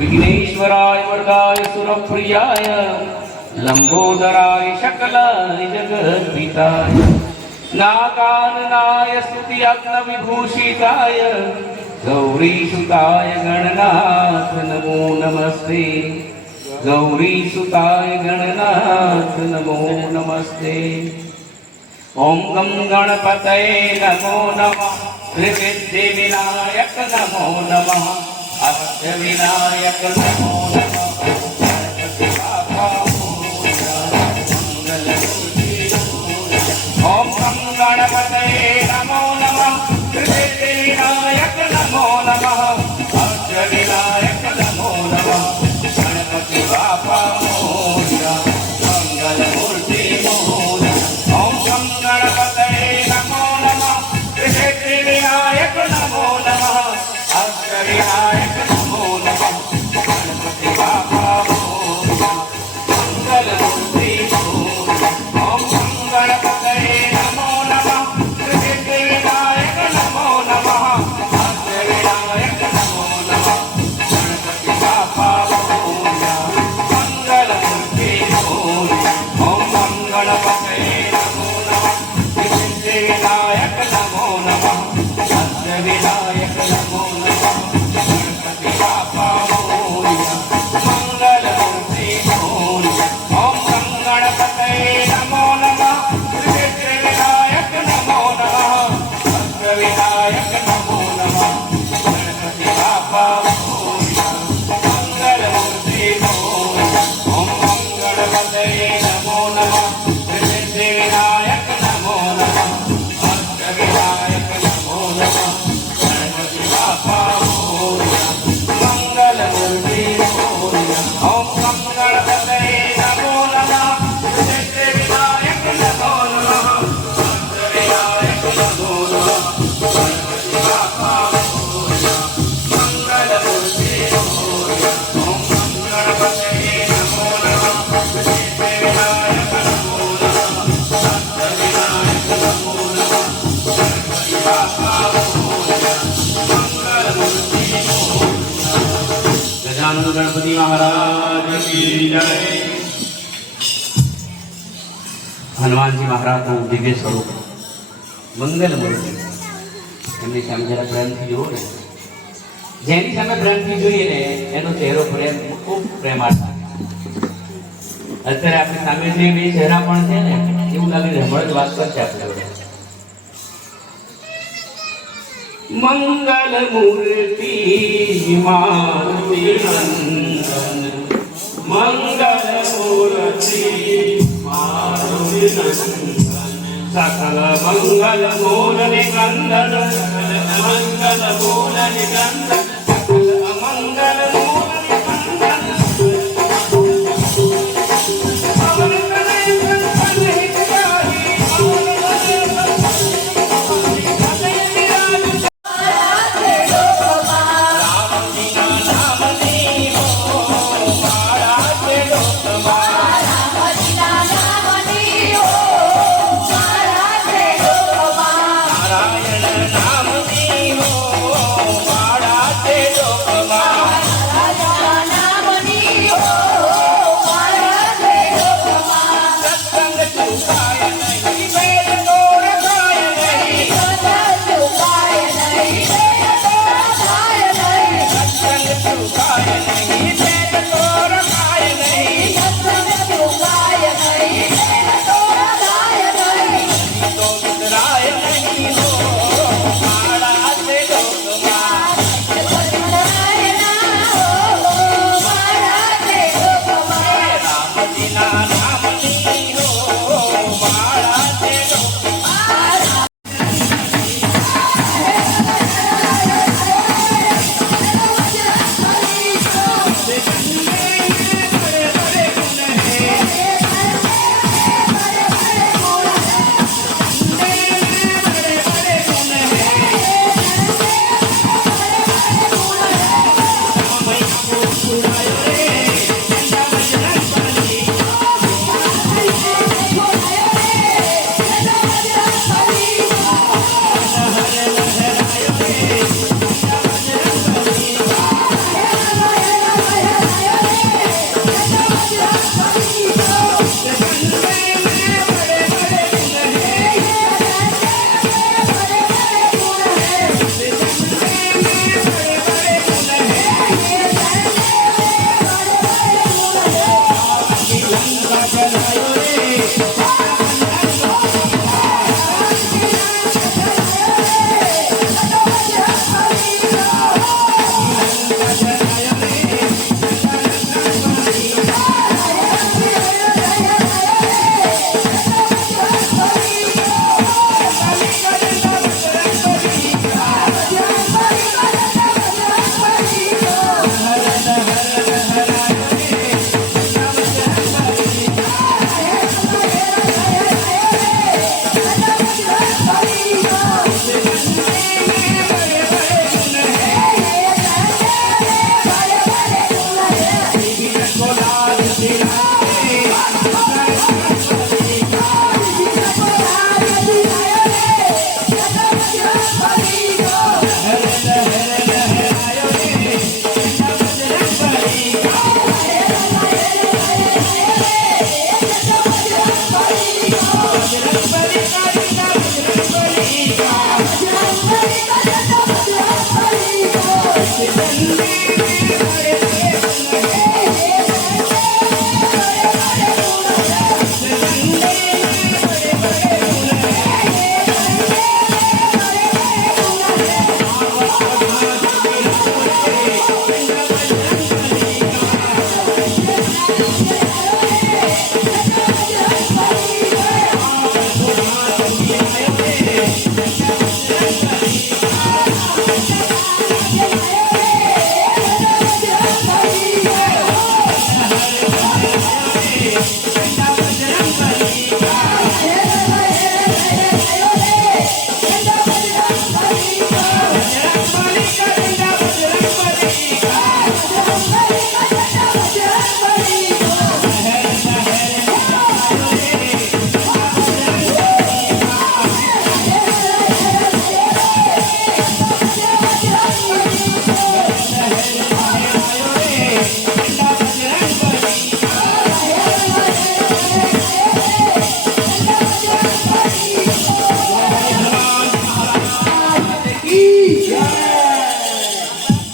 विघ्नेश्वराय वरदाय सुरप्रियाय लंबोदराय शकलाय जगद्पिताय नागाननाय स्तुत्यग्नविभूषिताय गौरीसुताय गणनाथ नमो नमस्ते गौरीसुताय गणनाथ नमो नमस्ते ओम गं गणपतये नमो नमः त्रिविद्य विनायक नमो नमः अष्ट विनायक नमो नमः ओम गं गणपतये नमो नमः त्रिविद्य विनायक नमो नमः अष्ट विनायक नमो नमः गणपति बापा मोरया मंगल मूर्ति मोरया ओम गं गणपतये नमो नमः त्रिविद्य विनायक नमो नमः अष्ट विनायक नमो नमः गणपति बापा मोरया मंगल मूर्ति मोरया ओम गं गणपतये नमो नमः त्रिविद्य विनायक नमो नमः अष्ट विनायक नमो नमः गणपति बापा मोरया मंगल मूर्ति मोरया ओम गं गणपतये नमो नमः त्रिविद्य विनायक नमो नमः अष्ट विनायक नमो नमः गणपति बापा मोरया मंगल मूर्ति मोरया ओम गं गणपतये नमो नमः त्रिविद्य विनायक नमो नमः अष्ट विनायक नमो नमः गणपति बापा मोरया मंगल मूर्ति मोरया ओम गं गणपतये नमो नमः त्रिविद्य विनायक नमो नमः अष्ट विनायक नमो नमः गणपति बापा मोरया मंगल मूर्ति मोरया ओम गं गणपतये नमो नमः त्रिविद्य विनायक नमो नमः अष्ट विनायक नमो नमः गणपति बापा मोरया मंगल मूर्ति मोरया ओम गं गणपतये नमो नमः त्रिविद्य विनायक नमो नमः अष्ट विनायक नमो नमः गणपति बापा मोरया मंगल मूर्ति मोरया गजानन गणपति महाराज की जय हनुमान जी महाराज નું દિવ્ય સ્વરૂપ મંગલ મૂર્તિ એમની સામે જરા પ્રેમથી જુઓ ને જેની સામે પ્રેમથી જોઈએ ને એનો ચહેરો પ્રેમ ખૂબ પ્રેમાળ લાગે અત્યારે આપણી સામે જે બે ચહેરા પણ છે ને એવું લાગે છે હમણાં જ વાત કરશે આપણે મંગલ મૂર્તિ મારુતિ નંદન મંગલ મૂર્તિ મારુતિ નંદન सकल मंगल मूल निकंदन मंगल मूल निकंदन सकल मंगल मूल निकंदन अमर करे कंपन हितकारी अमर करे कंपन हितकारी राम दीना नाम नीवो मारा के डोकमा Bye.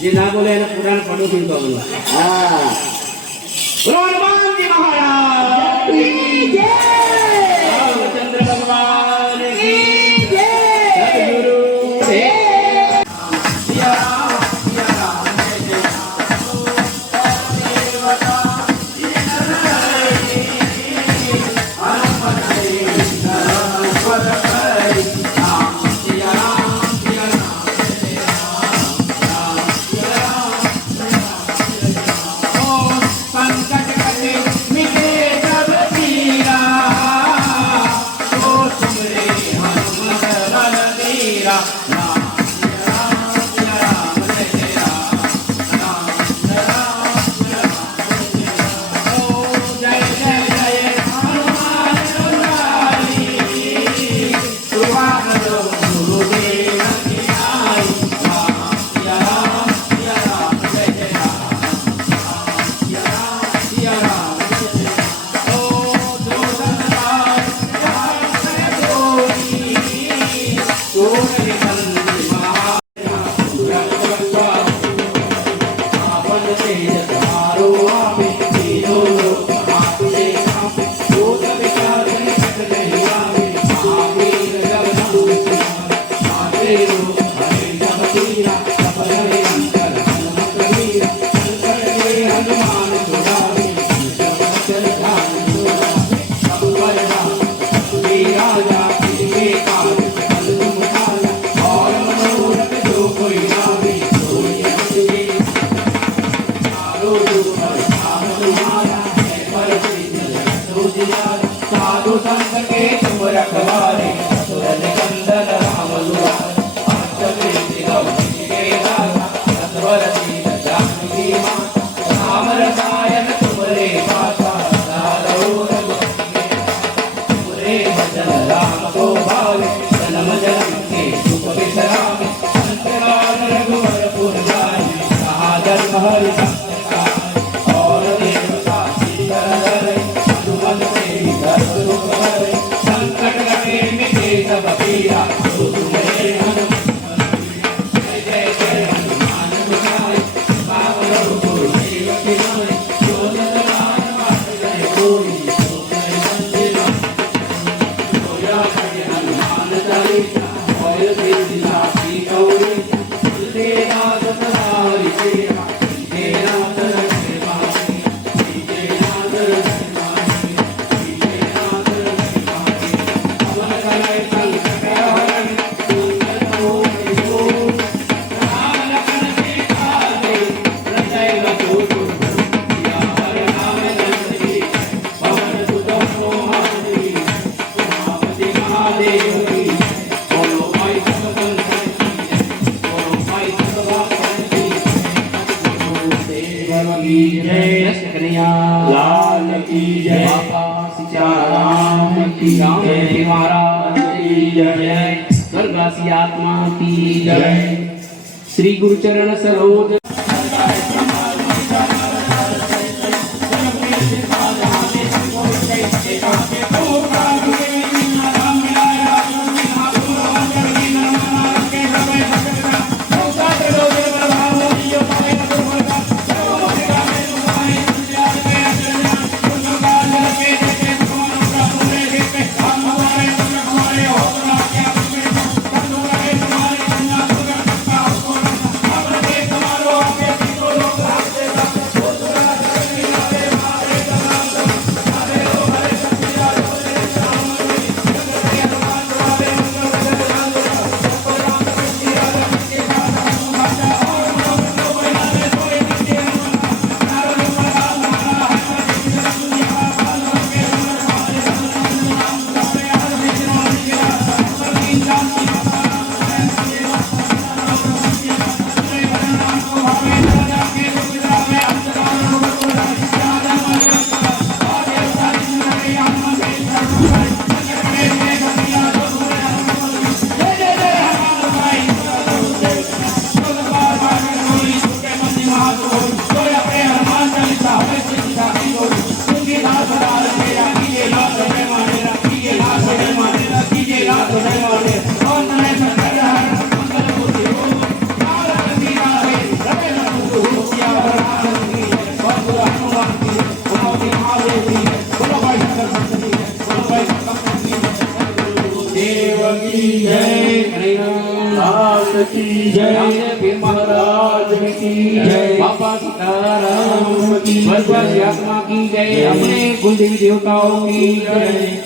જે ના બોલે એને પુરાણ પડું છું તો બોલો. હા બોલો હનુમાનજી મહારાજ કી જય રામચંદ્ર ભગવાન કી જય સદગુરુ દેવ साधु संत के तुम रखवारे सुरन कंदन राम दुआरे अष्टमी दिगम के दाता सत्वर दीन जानकी माता राम रसायन तुमरे पासा साधु तुमरे भजन राम को भावे जन्म जन्म के सुख विश्रामे अंतराल रघुवर पुर जाए कहा जन्म हरि सत्य और देवता शीतल धरे मधुबन से दर्द दुख हरे संकट कटे मिटे सब पीरा तो तुम्हें जय जय जय हनुमान गुसाई बाबा रघुपुर देव की नाई जो जन नाम पाठ जय कोई सो जय मंदिर जोया जय हनुमान चालीसा और सिद्धि साखी गौरी तुझे नाथ सवारी सेवा तुझे नाथ रखे पानी तुझे नाथ रखे पानी तुझे नाथ रखे पानी अमर करे संकट हरण सुंदर मोहि दूर राम लखन सीता दे हृदय बसु या हर नाम जपति पवन सुत मोहनी उमापति महादेव की बोलो भाई सब संतन की बोलो भाई सब भक्तन की देव की जय कन्हैया लाल की जय बाबा सीताराम की राम महाराज की जय स्वर्गवासी आत्मा की जय श्री गुरुचरण सरोज राम की जय कन्हैया लाल की जय रामदेव महाराज की जय बाबा सीताराम की जय। भगवान आत्मा की जय अपने कुल देवी देवताओं की जय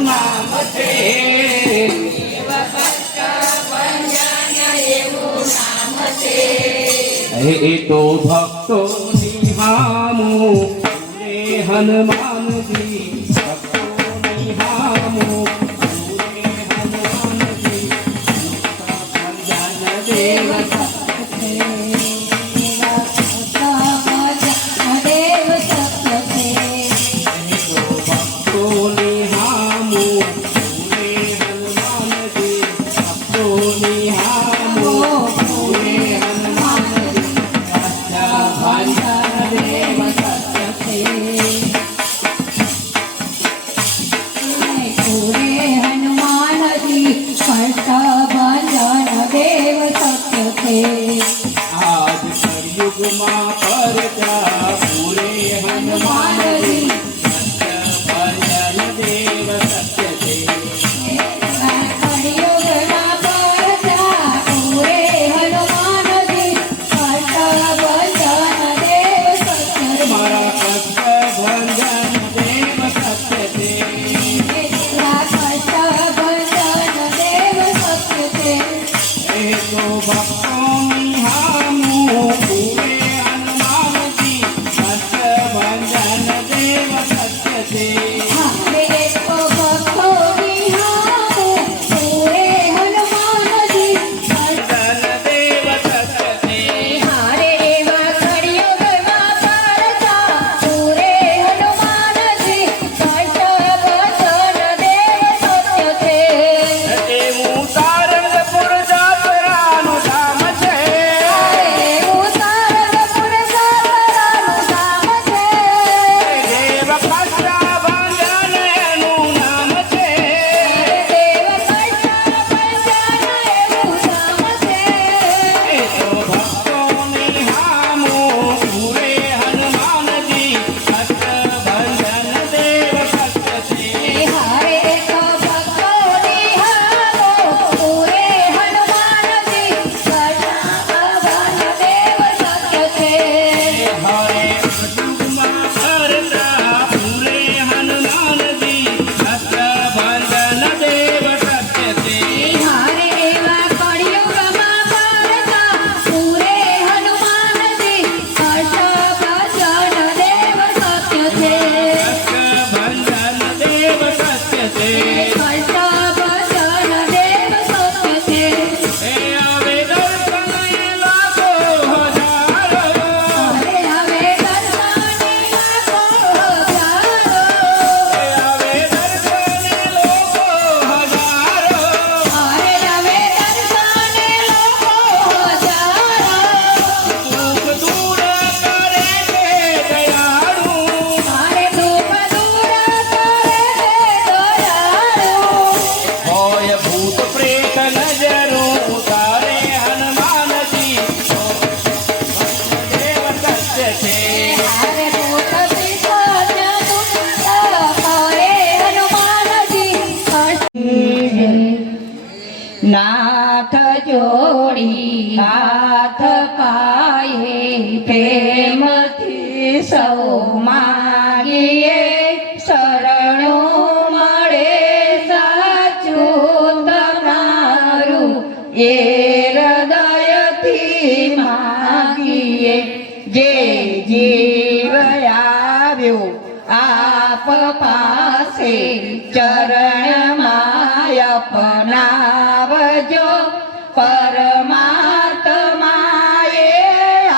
नाम से हे तो भक्तो निहामो पूरे हनुमान जी भक्तो निहामो पूरे हनुमान जी भजन देव भक्तो निहामो पूरे हनुमान जी भक्तो निहामो पूरे हनुमान जी भजन देव हनुमान जी कष्ट भंजन देव सत्य थे आज कलयुग मां परजा पूरे हनुमान जी भजन देव सत्य थे कलियुगना परजा पूरे हनुमान जी कष्ट भंजन देव सत्य मारा कष्ट भंजन देव सत्य थे कष्ट भंजन देव सत्य थे हे तो भक्तों निहामो पूरे हनुमान जी कष्ट भंजन देव सत्य थे हरे को भक्तो निहामो पूरे हनुमान जी भजन देव सत्य थे हारे एवा कलियुगना परजा पूरे हनुमान जी कष्ट भंजन देव सत्य थे એવું સારંગપુર જાત્રાનું ધામ છે એવું સારંગપુર જાત્રાનું ધામ છે દેવ કષ્ટા ભંજન એનું નામ છે દેવ કષ્ટ ભંજન એવું ધામ છે એ તો ભક્તોની હામો પૂરે હનુમાનજી કષ્ટ ભંજન દેવ સત્ય છે હારે તો ભક્તો નિહામો પૂરે હનુમાનજી કષ્ટ ભંજન દેવ સત્ય છે હરે કળયુગમાં કરતા પૂરે હનુમાનજી કષ્ટ ભંજન દેવ સત્ય છે હારે એવા કળિયુગમાં પરજા પૂરે હનુમાનજી કષ્ટ ભંજન દેવ સત્ય છે કષ્ટ ભંજન દેવ સત્ય છે કષ્ટ ભંજન દેવ સત્ય છે એ આવે દર્શન લાખો હજારો હવે હવે દર્શને લાખો હજારો એ આવે દર્શન લોકો હજારો હવે હવે દર્શને લોકો હજારો દુઃખ દૂર કરે છે દયાળુ મારે દુઃખ દૂર કરે દયાળુ હોય ભૂત પ્રેત નજરો તારે હનુમાનજી દેવ સત્ય છે હારે ભૂત પિશાચ દુષ્ટ કરે હનુમાનજી નાથ જોડી હાથ પાયે પ્રેમથી સૌ માગીએ શરણો મળે સાચું તમારું એ હૃદયથી માગીએ જે જીવ આવ્યો આપ પાસે ચરણમાં અપનાવજો પરમાત્માએ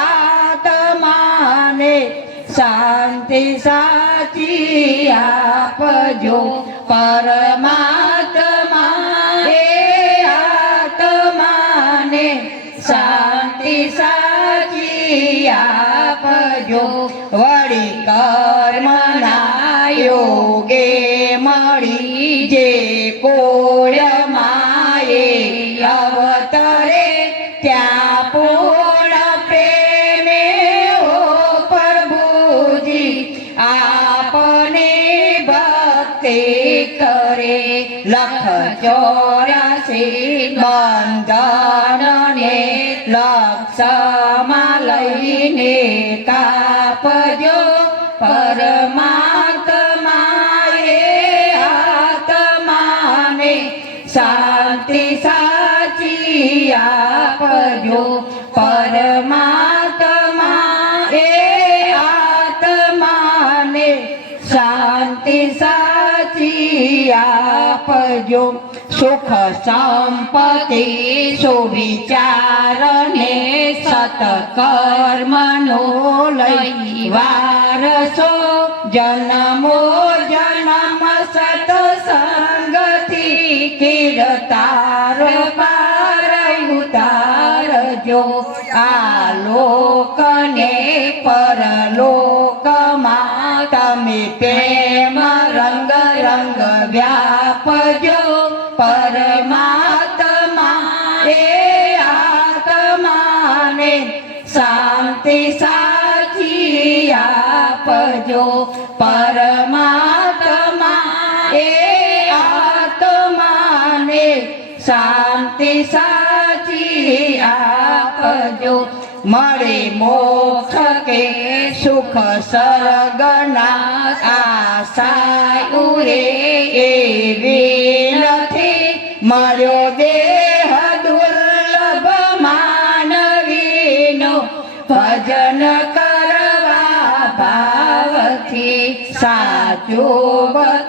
આત્માને શાંતિ સાચી આપજો પરમાત્માએ આત્માને શાંતિ સાચી આપજો વળી કર્મના યોગે મળી જે કોળમાએ અવતરે ત્યાં પૂર્ણ પ્રેમે ઓ પ્રભુજી આપને ભક્ત ભક્તિ કરે 184 બંધનને લક્ષમાં લઈને કાપજો પરમાત્માએ આત્માને શાંતિ સાચી આપજો પરમાત્માએ આત્માને શાંતિ સાચી આપજો સુખ સંપત્તિ સુવિચારને સત્કર્મનો લઈ વારસો જન્મો જન્મ સત્સંગથી કીર્તાર પાર ઉતારજો આ લોકને પરલોકમાં તમે પ્રેમ રંગ રંગ વ્યાપજો પરમાત્મા એ આત્માને શાંતિ સાચી આપજો પરમાત્મા એ આત્માને શાંતિ સાચી આપજો મળે મોક્ષ કે સુખ સ્વર્ગના આશા ઉરે એવી નથી મળ્યો દેહ દુર્લભ માનવીનો ભજન કરવા ભાવથી સાચું બતા